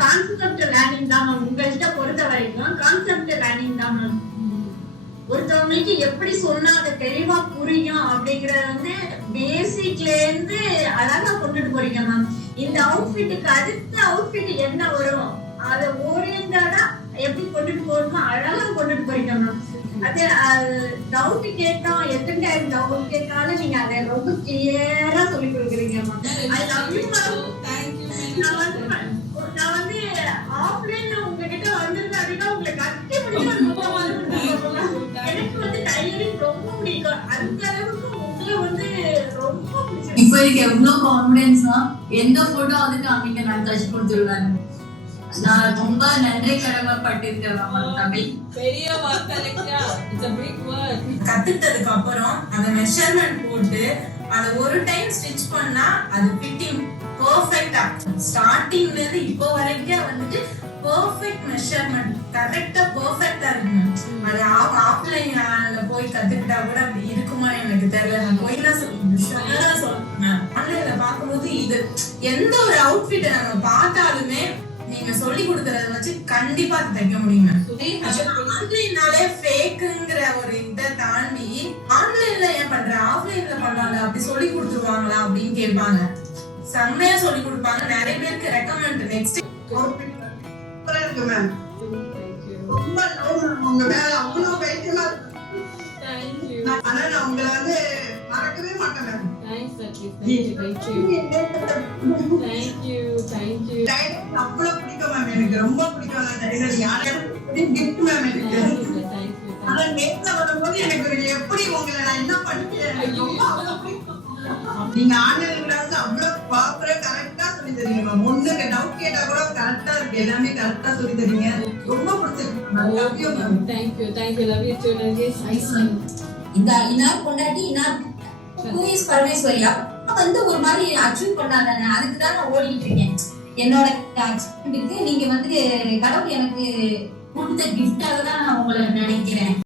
Concept learning தான் ma'am. உங்கள்கிட்ட பொறுத்த வரைக்கும் கான்செப்ட் லேர்னிங் தான் மேம். ஒருத்தவங்களுக்கு எப்படி சொன்னா அதை தெளிவா புரியும் அப்படிங்கறத வந்து பேசிக்ல இருந்து அழகா கொண்டுட்டு போறீங்க மேம். இந்த அவுட்ஃபிட்டுக்கு அடுத்த அவுட்ஃபிட் என்ன வரும் அதை ஓரியன்டா எப்படி கொண்டுட்டு போகணுமோ அழகா கொண்டுட்டு போறீங்க மேம். அது டவுட் கேட்டோம், எத்தனை டைம் டவுட் கேட்டாலும் நீங்க அதை ரொம்ப கிளியரா சொல்லி கொடுக்குறீங்க ma'am. I love you ma'am. நான் வந்து ஆஃப்லைன்ல உங்ககிட்ட வந்திருந்தேன் அப்படின்னா உங்களை கட்டி எனக்கு வந்து டைலரிங் ரொம்ப பிடிக்கும். அந்த அளவுக்கு உங்களை வந்து ரொம்ப பிடிச்சிருக்கு. இப்போ எனக்கு எவ்வளவு கான்பிடன்ஸ்னா எந்த போட்டோ வந்து காமிக்க நான் தச்சு கொடுத்துருவேன். நான் ரொம்ப நன்றி கடமைப்பட்டிருக்கேன் தமிழ். பெரிய வார்த்தை இல்லையா? It's a big word. கத்துட்டதுக்கு அப்புறம் அந்த மெஷர்மென்ட் போட்டு அத ஒரு டைம் ஸ்டிட்ச் பண்ணா அது ஃபிட்டிங் பெர்ஃபெக்ட்டா ஸ்டார்டிங்ல இருந்து இப்போ வரைக்கும் வந்துட்டு பெர்ஃபெக்ட் மெஷர்மென்ட் கரெக்ட்டா பெர்ஃபெக்ட்டா இருக்கு. அது ஆஃப்லைன்ல போய் கத்துக்கிட்டா கூட அப்படி இருக்குமா எனக்கு தெரியல. நான் போய்லாம் சொல்றேன். ஆன்லைன்ல பாக்கும்போது இது எந்த ஒரு அவுட்ஃபிட் நம்ம பார்த்தாலுமே நீங்க சொல்லி கொடுக்கறத வச்சு கண்டிப்பா தைக்க முடியுங்க. ஆன்லைன்னாலே ஃபேக்குங்கிற ஒரு இதை தாண்டி ஆன்லைன்ல ஏன் பண்ற ஆஃப்லைன்ல பண்ணாங்க அப்படி சொல்லி கொடுத்துருவாங்களா அப்படின்னு கேட்பாங்க. செம்மையா சொல்லி கொடுப்பாங்க. நிறைய பேருக்கு ரெக்கமெண்ட் நெக்ஸ்ட் இருக்கு மேம். ரொம்ப உங்க மேல அவ்வளவு வெயிட்டா ஆனா நான் உங்களை வந்து மறக்கவே மாட்டேன் மேம். அவ்வளவு பிடிக்கும் மேம். எனக்கு ரொம்ப பிடிக்கும். நான் டைலர் யாரும் கிஃப்ட் மேம் எனக்கு. ஆனா நேர்ல வரும்போது எனக்கு எப்படி உங்களை நான் என்ன பண்ணிக்கிறேன் ரொம்ப அவ்வளவு பிடிக்கும். நீங்க ஆன்லைன் கிளாஸ் அவ்வளவு ப்ராப்பரா கரெக்டா சொல்லி தரீங்க மேம். ஒண்ணுக்கு டவுட் கேட்டா கூட கரெக்டா இருக்கு. எல்லாமே கரெக்டா சொல்லி தரீங்க. ரொம்ப பிடிச்சிருக்கு ma'am. Love you ma'am. Thank you love you too Nargis. இந்த இனார் கொண்டாடி இனார் who is பரமேஸ்வரியா வந்து ஒரு மாதிரி அச்சீவ் பண்ணாதானே, அதுக்கு தான் நான் ஓடிட்டு இருக்கேன். என்னோட அச்சீவ்மென்ட்க்கு நீங்க வந்து கடவுள் எனக்கு கொடுத்த கிஃப்டாக தான் நான் உங்களை நினைக்கிறேன்.